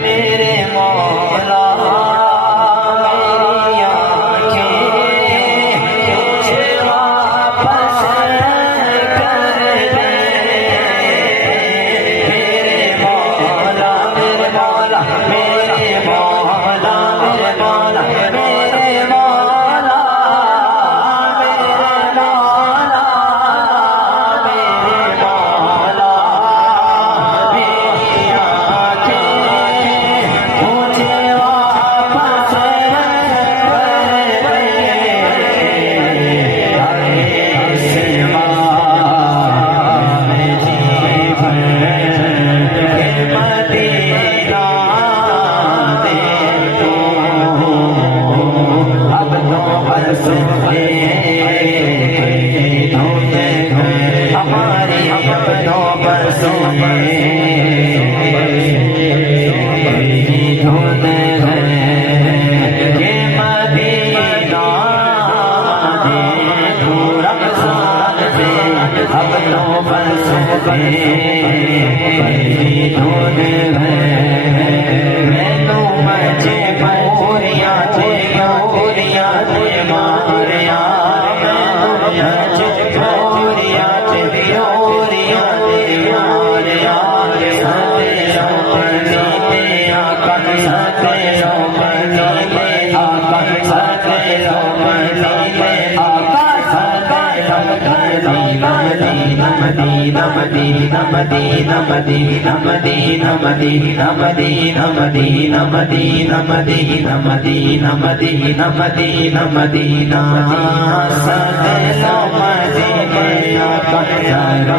میرے مولا میری آنکھیں تجھے واپس کر دے۔ میرے مولا میرے مولا میرے مولا میرے مولا میرے مولا ہماری اپنوں پر دھن ہے کہ مدینہ دے تو رمضان سے اپنوں پر دھن ہے میں تو مجھے پوریاں تھے گوریاں تھے ماریا مدینہ مدینہ مدینہ مدینہ مدینہ مدینہ مدینہ مدینہ مدینہ مدینہ مدینہ مدینہ مدینہ مدینہ مدینہ